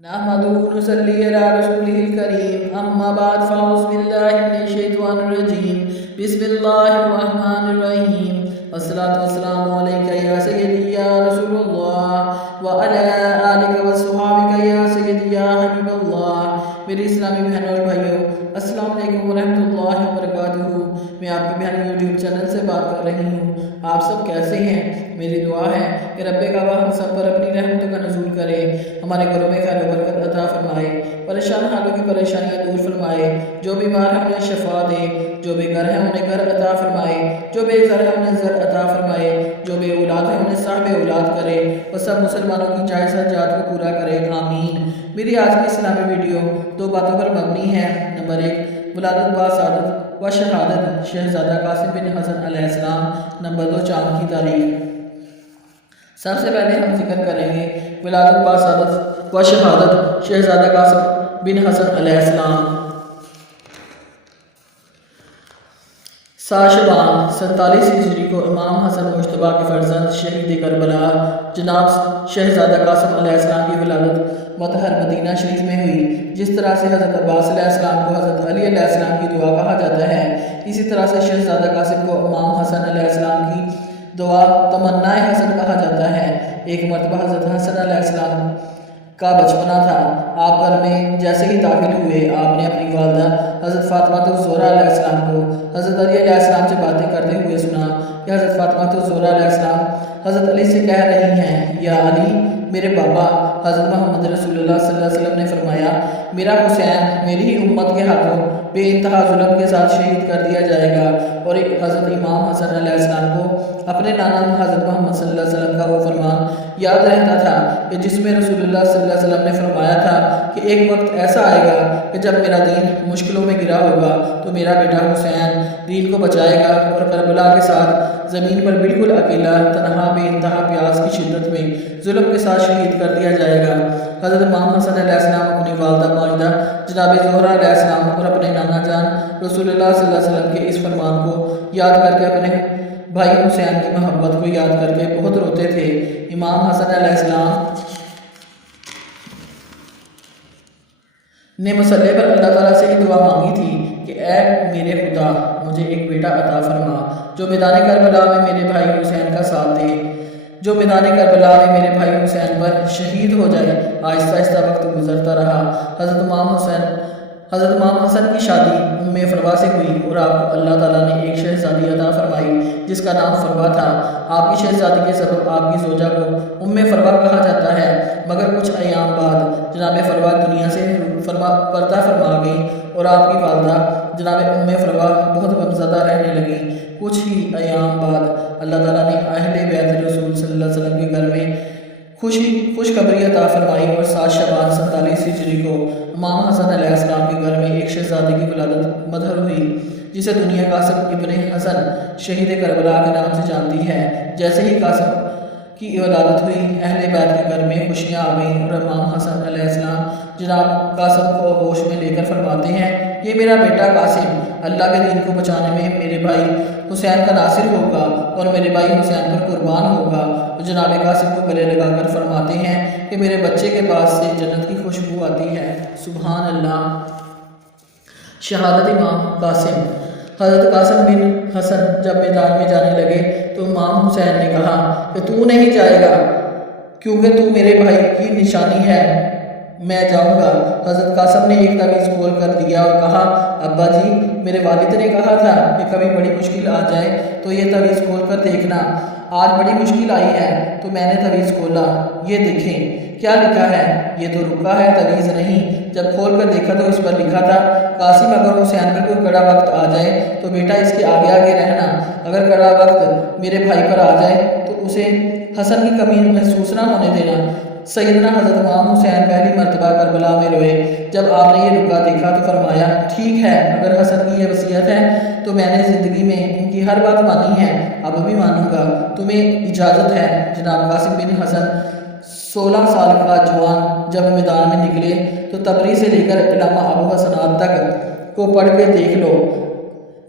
نحمده ونصلي على رسوله الكريم أما بعد فأعوذ بالله من الشيطان الرجيم بسم الله الرحمن الرحيم والصلاة والسلام عليك يا سيدي يا رسول الله وعلى آلك وصحابك يا سيدي يا حبيب الله میری اسلامی بہنوں اور بھائیوں السلام علیکم ورحمۃ اللہ وبرکاتہ۔ میں آپ کی بہن یوٹیوب چینل سے بات کر رہی ہوں۔ آپ سب کیسے ہیں؟ میری دعا ہے کہ رب کعبہ ہم سب پر اپنی رحمتوں کا نزول کرے، ہمارے گھروں میں خیر و برکت عطا فرمائے، پریشان حالوں کی پریشانیاں دور فرمائے، جو بیمار ہیں انہیں شفا دے، جو بے گھر ہیں انہیں گھر عطا فرمائے، جو بے زر ہیں انہیں زر عطا فرمائے، جو بے اولاد ہیں انہیں صاحب اولاد کرے اور سب مسلمانوں کی جائز حاجات کو پورا کرے، آمین۔ میری آج کی اسلامی ویڈیو دو باتوں پر مبنی ہے۔ نمبر 1 ولادت با سعادت و شہادت شہزادہ قاسم بن حسن علیہ السلام۔ نمبر 2 چاند کی تاریخ۔ سب سے پہلے ہم ذکر کریں گے ولادت با سعادت و شہادت شہزادہ قاسم بن حسن علیہ السلام۔ 7 شعبان 47 ہجری کو امام حسن مجتبیٰ کے فرزند شہید کربلا جناب شہزادہ قاسم علیہ السلام کی ولادت مطہر مدینہ شریف میں ہوئی۔ جس طرح سے حضرت عباس علیہ السلام کو حضرت علی علیہ السلام کی دعا کہا جاتا ہے، اسی طرح سے شہزادہ قاسم کو امام حسن علیہ السلام کی دعا تمنا حسن کہا جاتا ہے۔ ایک مرتبہ حضرت حسن علیہ السلام کا بچپنا تھا۔ آپ گھر میں جیسے ہی داخل ہوئے، آپ نے اپنی والدہ حضرت فاطمہ الزہرا علیہ السلام کو حضرت علی علیہ السلام سے باتیں کرتے ہوئے سنا کہ حضرت فاطمہ الزہرا علیہ السلام حضرت علی سے کہہ رہی ہیں، یا علی میرے بابا۔ حضرت محمد رسول اللہ صلی اللہ علیہ وسلم نے فرمایا، میرا حسین میری ہی امت کے ہاتھوں بے انتہا ظلم کے ساتھ شہید کر دیا جائے گا۔ اور ایک حضرت امام حسن علیہ السلام کو اپنے نانا حضرت محمد صلی اللہ علیہ وسلم کا وہ فرمان یاد رہتا تھا کہ جس میں رسول اللہ صلی اللہ علیہ وسلم نے فرمایا تھا کہ ایک وقت ایسا آئے گا کہ جب میرا دین مشکلوں میں گرا ہوگا تو میرا بیٹا حسین دین کو بچائے گا اور کربلا کے ساتھ زمین پر بالکل اکیلا تنہا بے انتہا پیاس کی شدت میں ظلم کے ساتھ شہید کر دیا جائے گا۔ حضرت امام حسن علیہ السلام اپنی والدہ ماجدہ جناب زہرا علیہ السلام اور اپنے نانا جان رسول اللہ صلی اللہ علیہ وسلم کے اس فرمان کو یاد کر کے اپنے بھائی حسین کی محبت کو یاد کر کے بہت روتے تھے۔ امام حسن علیہ السلام نے مصلی پر اللہ تعالیٰ سے یہ دعا مانگی تھی کہ اے میرے خدا مجھے ایک بیٹا عطا فرما جو میدان کربلا میں میرے بھائی حسین کا ساتھ دے، جو میدان کربلا میں میرے بھائی حسین پر شہید ہو جائے۔ آہستہ آہستہ وقت گزرتا رہا۔ حضرت امام حسن کی شادی ام فروا سے ہوئی اور آپ کو اللہ تعالیٰ نے ایک شہزادی عطا فرمائی جس کا نام فروا تھا۔ آپ کی شہزادی کے سبب آپ کی زوجہ کو ام فروا کہا جاتا ہے، مگر کچھ ایام بعد جناب فروا دنیا سے پردہ فرما گئی اور آپ کی والدہ جناب ام فروا بہت غمزدہ رہنے لگیں۔ کچھ ہی ایام بعد اللہ تعالیٰ نے اہل بیت رسول صلی اللہ علیہ وسلم کے گھر میں خوشخبری عطا فرمائی اور 7 شعبان 47 ہجری کو امام حسن علیہ السلام کے گھر میں ایک شہزادی کی ولادت مظہر ہوئی جسے دنیا قاسم ابن حسن شہید کربلا کے نام سے جانتی ہے۔ جیسے ہی قاسم کی ولادت ہوئی، اہل بیت کے گھر میں خوشیاں آ گئیں اور امام حسن علیہ السلام جناب قاسم کو آغوش میں لے کر فرماتے ہیں، یہ میرا بیٹا قاسم اللہ کے دین کو بچانے میں میرے بھائی حسین کا ناصر ہوگا اور میرے بھائی حسین پر قربان ہوگا۔ اور جناب قاسم کو گلے لگا کر فرماتے ہیں کہ میرے بچے کے پاس سے جنت کی خوشبو آتی ہے، سبحان اللہ۔ شہادت امام قاسم۔ حضرت قاسم بن حسن جب میدان میں جانے لگے تو امام حسین نے کہا کہ تو نہیں جائے گا کیونکہ تو میرے بھائی کی نشانی ہے، میں جاؤں گا۔ حضرت قاسم نے ایک تعویذ کھول کر دیا اور کہا، ابا جی میرے والد نے کہا تھا کہ کبھی بڑی مشکل آ جائے تو یہ تعویذ کھول کر دیکھنا۔ آج بڑی مشکل آئی ہے تو میں نے تعویذ کھولا، یہ دیکھیں کیا لکھا ہے۔ یہ تو رکا ہے، تعویذ نہیں۔ جب کھول کر دیکھا تو اس پر لکھا تھا، قاسم اگر حسین پر کوئی کڑا وقت آ جائے تو بیٹا اس کے آگے آگے رہنا، اگر کڑا وقت میرے بھائی پر آ جائے تو اسے حسن کی کمی محسوس نہ ہونے دینا۔ سیدنا حضرت امام حسین پہلی مرتبہ کربلا میں روئے۔ جب آپ نے یہ رکا دیکھا تو فرمایا، ٹھیک ہے اگر حسن کی یہ وصیت ہے تو میں نے زندگی میں ان کی ہر بات مانی ہے، اب بھی مانوں گا، تمہیں اجازت ہے۔ جناب قاسم بن حسن 16 سال کا جوان جب میدان میں نکلے تو تبری سے لے کر علامہ ابو حسنات تک کو پڑھ کے دیکھ لو،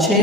6